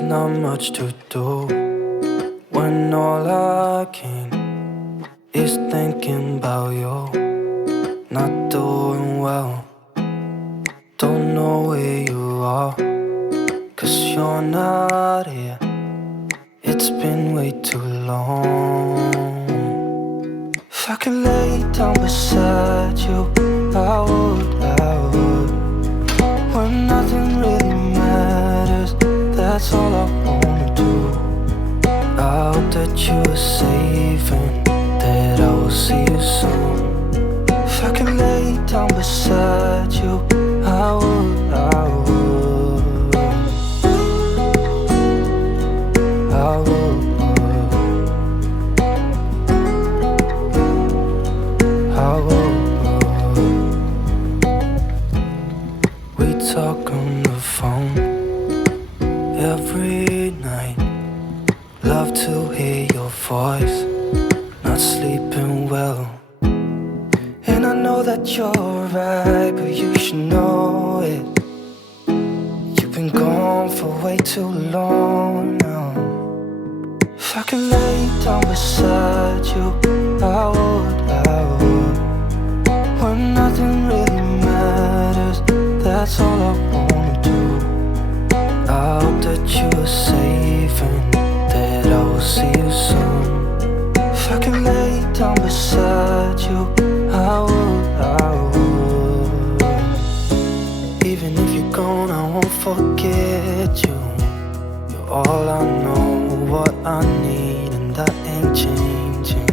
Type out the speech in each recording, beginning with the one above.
There's not much to do when all I can is thinking about you. Not doing well, don't know where you are, 'cause you're not here. It's been way too long. If I could lay down beside you, I would. When nothing really matters, that's all I wanna do. I hope that you are safe and that I will see you soon. If I could lay down beside you, I would. We talk on the phone every night. Love to hear your voice. Not sleeping well, and I know that you're right, but you should know it. You've been gone for way too long now. If I could lay down beside you, I would. When nothing really matters, that's all I wanna do. I hope that you are safe and that I will see you soon. If I could lay down beside you, I would. Even if you're gone, I won't forget you. You're all I know, what I need, and that ain't changing.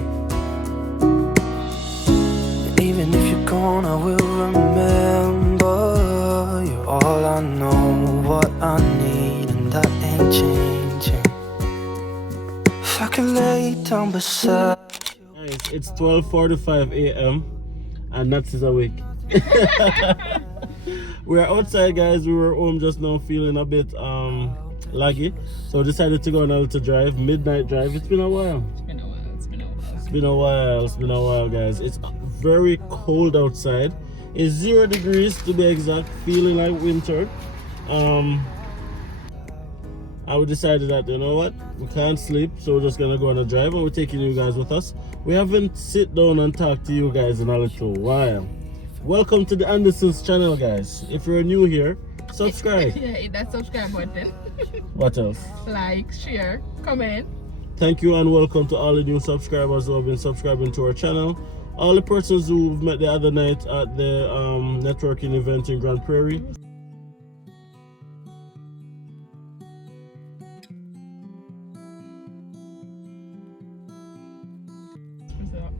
And even if you're gone, I will remember. You're all I know, what I need, and that ain't changing. If I could lay down beside you. Guys, it's 12:45 a.m. and Nats is awake. We're outside, guys. We were home just now, feeling a bit laggy, so decided to go on a little drive, midnight drive. It's been a while. It's been a while, guys. It's very cold outside. It's 0 degrees to be exact, feeling like winter. I decided that, you know what, we can't sleep, so we're just gonna go on a drive, and we're taking you guys with us. We haven't sit down and talked to you guys in a little while. Welcome to the Andersons channel, guys. If you're new here, subscribe. Yeah, hit that subscribe button. What else? Like, share, comment. Thank you and welcome to all the new subscribers who have been subscribing to our channel. All the persons who've met the other night at the networking event in Grand Prairie.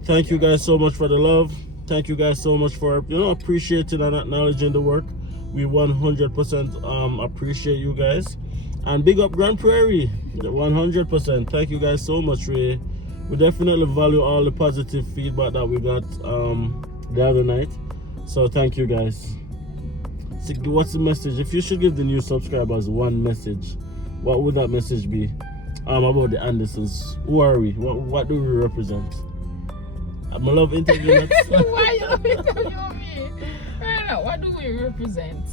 Thank you guys so much for the love. Thank you guys so much for, appreciating and acknowledging the work. We 100% appreciate you guys. And big up Grand Prairie, 100%. Thank you guys so much. We definitely value all the positive feedback that we got the other night. So thank you guys. So what's the message? If you should give the new subscribers one message, what would that message be? About the Andersons. Who are we? What do we represent? I love interviewing. Why you interview me? What do we represent?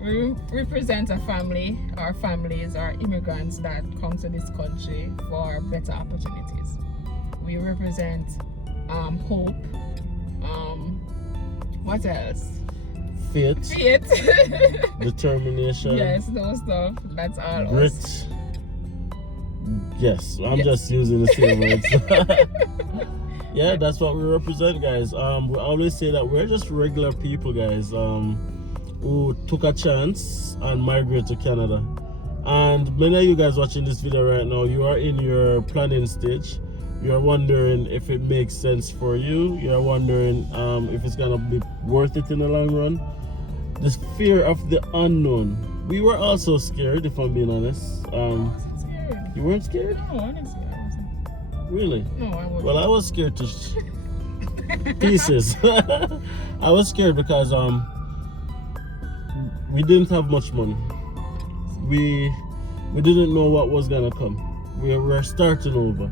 We represent a family. Our families are immigrants that come to this country for better opportunities. We represent hope. What else? Faith. Determination. Yes, those stuff. That's all. Grit. Us. Yes, I'm just using the same words. Yeah, that's what we represent, guys. We always say that we're just regular people, guys, who took a chance and migrate to Canada. And many of you guys watching this video right now, you are in your planning stage. You're wondering if it makes sense for you. You're wondering if it's gonna be worth it in the long run. The fear of the unknown. We were also scared, if I'm being honest. I wasn't scared. You weren't scared? No, honestly, I wasn't. Really? No, I wasn't. Well, I was scared to pieces. I was scared because we didn't have much money. We didn't know what was gonna come. We were starting over,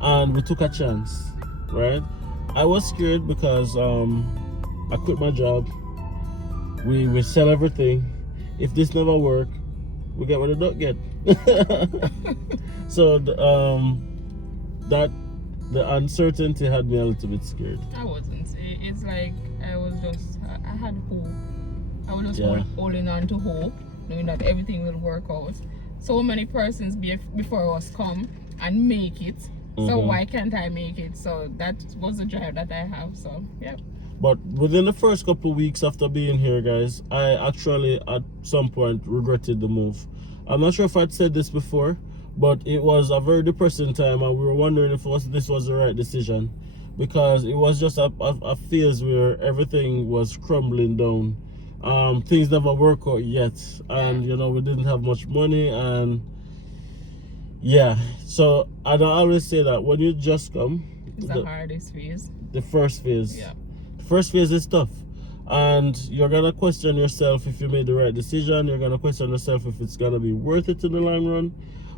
and we took a chance, right? I was scared because I quit my job. We sell everything. If this never worked, we get what the duck get. So that the uncertainty had me a little bit scared. I wasn't. It's like I was just, I had hope. I was just Yeah. holding on to hope, knowing that everything will work out. So many persons before us come and make it. So why can't I make it? So that was the drive that I have. So yeah. But within the first couple of weeks after being here, guys, I actually at some point regretted the move. I'm not sure if I'd said this before, but it was a very depressing time, and we were wondering if this was the right decision, because it was just a phase where everything was crumbling down. Things never work out yet, and you know, we didn't have much money, and yeah. So I don't always say that when you just come, It's the hardest phase. the first phase. Yeah. First phase is tough, and you're gonna question yourself if you made the right decision. You're gonna question yourself if it's gonna be worth it in the long run.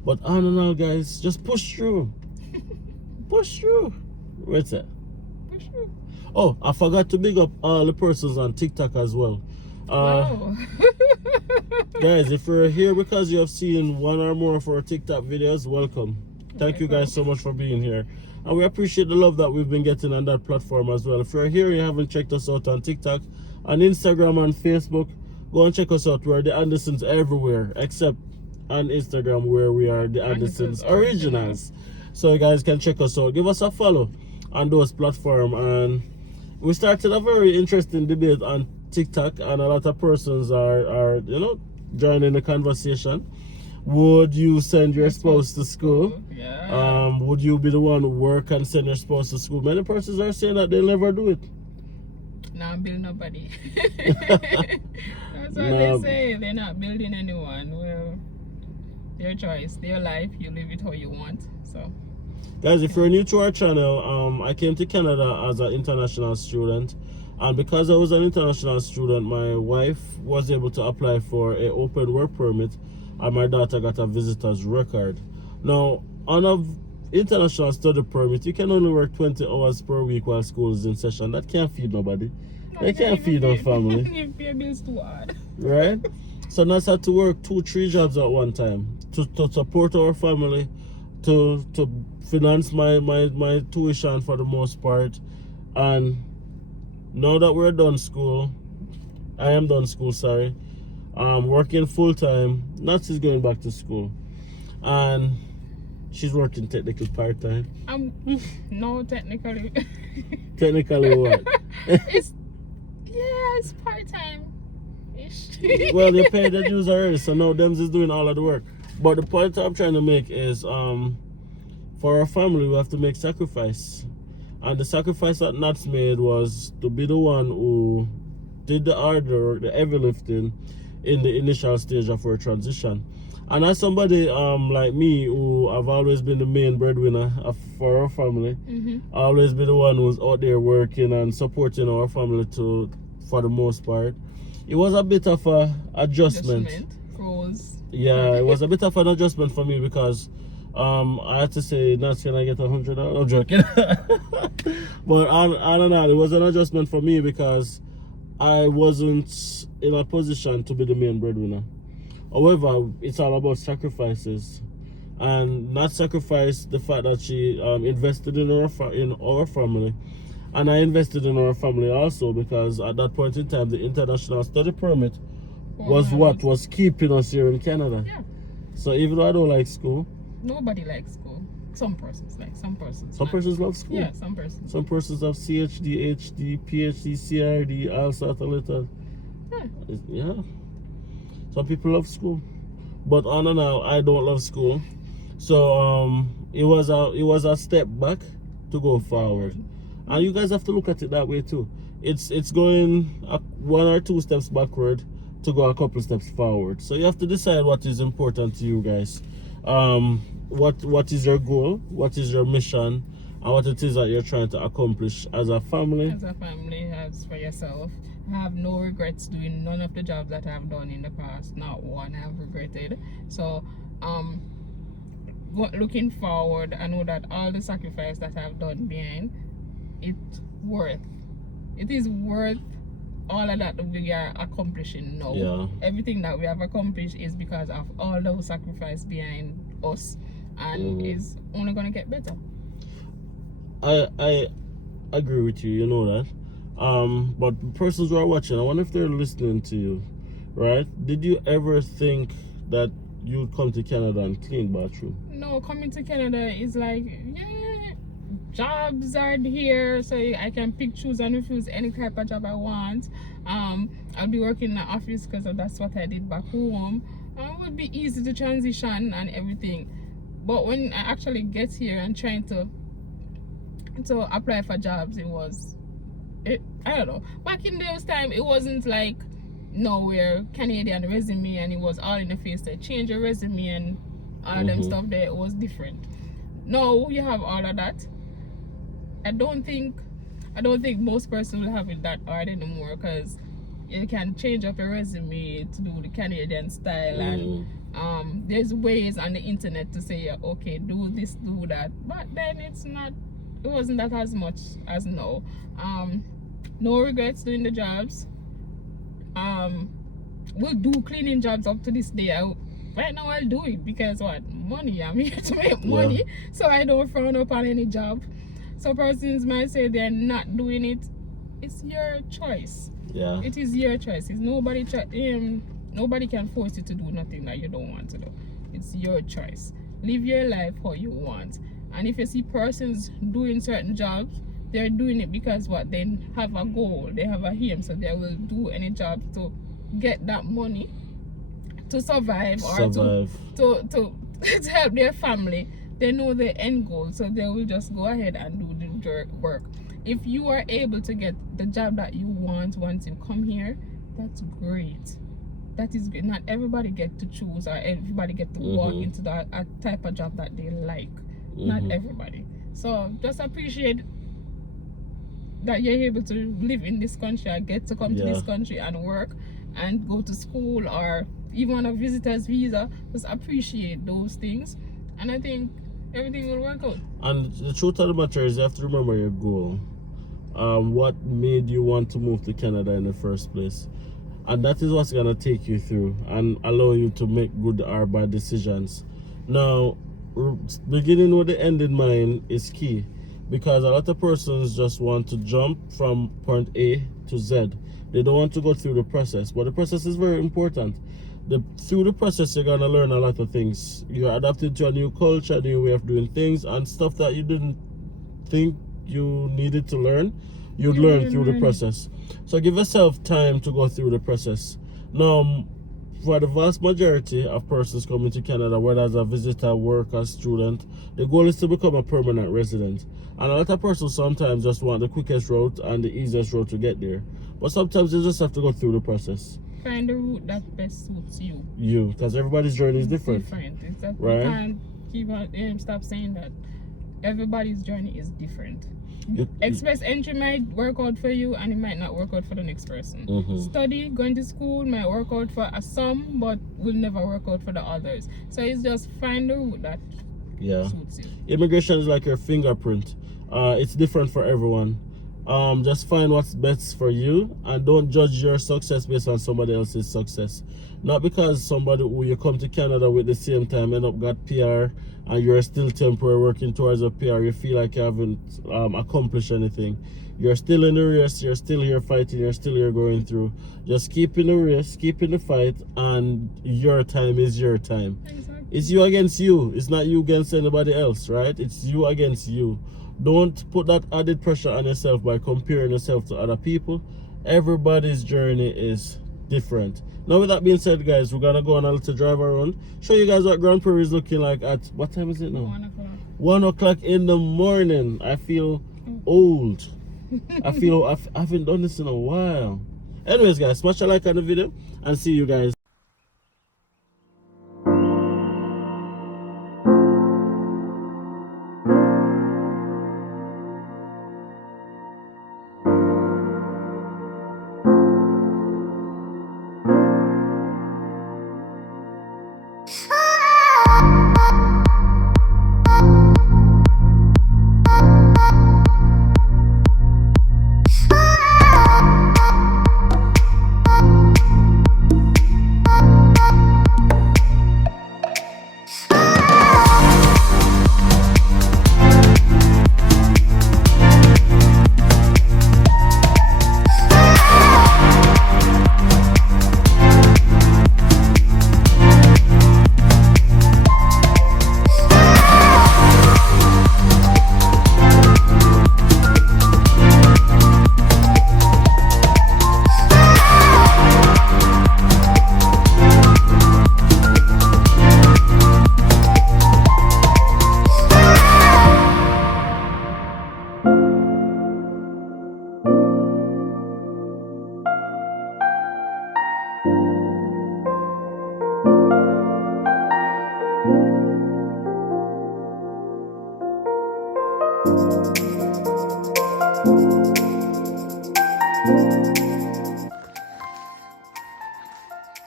But on and on, guys, just push through. Push through. Where's that? Push through. Oh, I forgot to big up all the persons on TikTok as well. Wow. Guys, if you're here because you have seen one or more of our TikTok videos, welcome. Thank you guys so much for being here. And we appreciate the love that we've been getting on that platform as well. If you're here and you haven't checked us out on TikTok, on Instagram and Facebook, go and check us out. We're the Andersons everywhere, except on Instagram where we are the Andersons Originals. So you guys can check us out. Give us a follow on those platforms. And we started a very interesting debate on TikTok, and a lot of persons are you know, joining the conversation. Would you send your spouse to school? Yeah. Would you be the one who work and send your spouse to school? Many persons are saying that they'll never do it. Nah, build nobody. That's what they say. They're not building anyone. Well, their choice, their life. You live it how you want. So, guys, if you're new to our channel, I came to Canada as an international student, and because I was an international student, my wife was able to apply for an open work permit, and my daughter got a visitor's record. Now, on an international study permit, you can only work 20 hours per week while school is in session. That can't feed nobody. They can't feed our family. If your bills too hard. Right? So Nas had to work 2-3 jobs at one time to support our family, to finance my tuition for the most part. And now that we're done school, I am done school, sorry. Working full time. Nats is going back to school, and she's working technically part time. No, technically. Technically what? It's part time ish. Well, they paid the dues already, so now them is doing all of the work. But the point I'm trying to make is, for our family, we have to make sacrifice, and the sacrifice that Nats made was to be the one who did the hard work, the heavy lifting in the initial stage of our transition. And as somebody like me, who have always been the main breadwinner for our family, I always be the one who's out there working and supporting our family for the most part. It was a bit of a adjustment. Yeah, it was a bit of an adjustment for me, because I had to say, Nats, can I get $100? I'm joking. But I don't know, it was an adjustment for me because I wasn't in a position to be the main breadwinner. However, it's all about sacrifices, and not sacrifice the fact that she invested in our family, and I invested in our family also, because at that point in time, the international study permit was what was keeping us here in Canada. Yeah. So even though I don't like school, nobody likes school. Some persons like, some persons. Some persons love school. Yeah, some persons. Some persons have CHD, HD, PhD, CRD, all sorts of letters. Yeah. Some people love school, but on and on, I don't love school. So it was a step back to go forward, and you guys have to look at it that way too. It's going 1 or 2 steps backward to go a couple steps forward. So you have to decide what is important to you guys. What is your goal? What is your mission? And what it is that you're trying to accomplish as a family. As a family, as for yourself. I have no regrets doing none of the jobs that I've done in the past. Not one I've regretted. So, looking forward, I know that all the sacrifice that I've done behind, it is worth all of that we are accomplishing now. Yeah. Everything that we have accomplished is because of all those sacrifice behind us, and is only gonna get better. I agree with you, you know that. But the persons who are watching, I wonder if they're listening to you, right? Did you ever think that you'd come to Canada and clean bathroom? No, coming to Canada is like, jobs are here, so I can pick, choose, and refuse any type of job I want. I'll be working in the office because that's what I did back home. It would be easy to transition and everything. But when I actually get here and trying to apply for jobs, I don't know. Back in those time, it wasn't like nowhere Canadian resume and it was all in the face to change your resume and all them stuff there. It was different. Now you have all of that. I don't think most persons will have it that hard anymore, because you can change up your resume to do the Canadian style, and there's ways on the internet to say, okay, do this, do that. But then it wasn't that as much as now. No regrets doing the jobs. We'll do cleaning jobs up to this day. Right now I'll do it because what? Money. I'm here to make money. So I don't frown upon any job. So persons might say they're not doing it. It's your choice. Yeah. It is your choice. It's nobody can force you to do nothing that you don't want to do. It's your choice. Live your life how you want. And if you see persons doing certain jobs, they're doing it because they have a goal, they have a aim, so they will do any job to get that money to survive. Or to help their family. They know the end goal, so they will just go ahead and do the work. If you are able to get the job that you want once you come here, that's great. That is good. Not everybody get to choose, or everybody get to walk into that a type of job that they like. Not everybody. So just appreciate that you're able to live in this country and get to come to this country and work and go to school, or even on a visitor's visa. Just appreciate those things, and I think everything will work out. And the truth of the matter is, you have to remember your goal. What made you want to move to Canada in the first place? And that is what's going to take you through and allow you to make good or bad decisions. Now, beginning with the end in mind is key, because a lot of persons just want to jump from point A to Z. They don't want to go through the process, but the process is very important. Through the process, you're gonna learn a lot of things. You're adapted to a new culture, a new way of doing things, and stuff that you didn't think you needed to learn, you'd learn through the process. So give yourself time to go through the process. Now, for the vast majority of persons coming to Canada, whether as a visitor, worker, student, the goal is to become a permanent resident. And a lot of persons sometimes just want the quickest route and the easiest route to get there. But sometimes you just have to go through the process. Find the route that best suits you. Because everybody's journey is different. Exactly. Right? You can't stop saying that. Everybody's journey is different. Express entry might work out for you, and it might not work out for the next person. Study, going to school might work out for some, but will never work out for the others. So it's just find the route that suits you. Immigration is like your fingerprint. It's different for everyone. Just find what's best for you, and don't judge your success based on somebody else's success. Not because somebody who you come to Canada with the same time end up got PR and you're still temporary working towards a PR, you feel like you haven't accomplished anything. You're still in the race, you're still here fighting, you're still here going through. Just keep in the race, keep in the fight, and your time is your time. Exactly. It's you against you. It's not you against anybody else, right? It's you against you. Don't put that added pressure on yourself by comparing yourself to other people. Everybody's journey is different. Now, with that being said, guys, we're gonna go on a little drive around, show you guys what Grand Prairie is looking like at, what time is it now? 1 o'clock. 1 o'clock in the morning. I feel old. I haven't done this in a while. Anyways, guys, smash a like on the video and see you guys.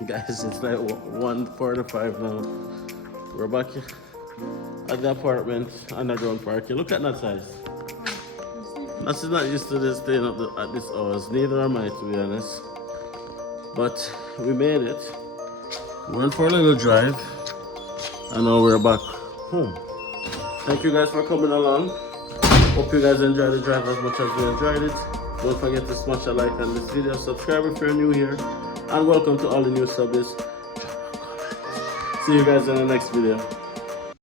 Guys, it's like 1:45 now. We're back at the apartment, underground parking. Look at that size. That's not used to this staying up at this hours. Neither am I, to be honest. But we made it. We went for a little drive, and now we're back home. Thank you guys for coming along. Hope you guys enjoyed the drive as much as we enjoyed it. Don't forget to smash a like on this video, subscribe if you're new here, and welcome to all the new subbies. See you guys in the next video.